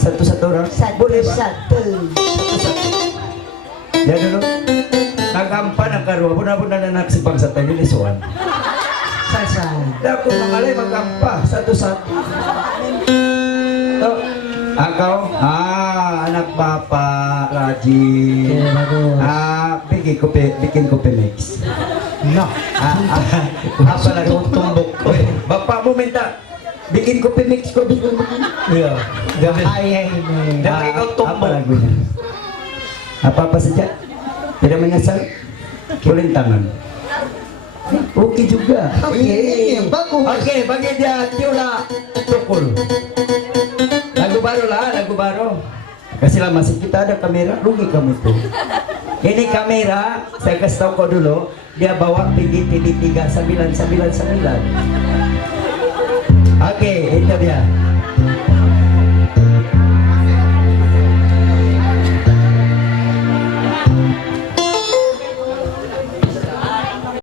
satu-satu orang. Boleh Pak? Satu. Ya dulu. Nagampan ang karwa. Puna-puna na nagsipang sa tayo ni Suan. Salsa. Dako mangalay magampa. Satu-satu. Oh, akaw? Anak Bapak Raji. Okay, bagus. Bikin kopi mix. No. Apa lagi tumbok? Bapak mo minta bikin kopi mix ko bikin. Iya. Ay, ini. Dan ikaw tumbok. Apa lagunya? Apa saja? Tidak menyesal? Kuling tangan. Oke juga. Oke, bagus. Oke, bagi dia Tiola Tukul. Lagu baru lah, lagu baru. Kasihlah masih kita ada kamera, rugi kamu tuh. Ini kamera, saya kasih tahu kau dulu, dia bawa PGTD 3999. Oke, itu dia.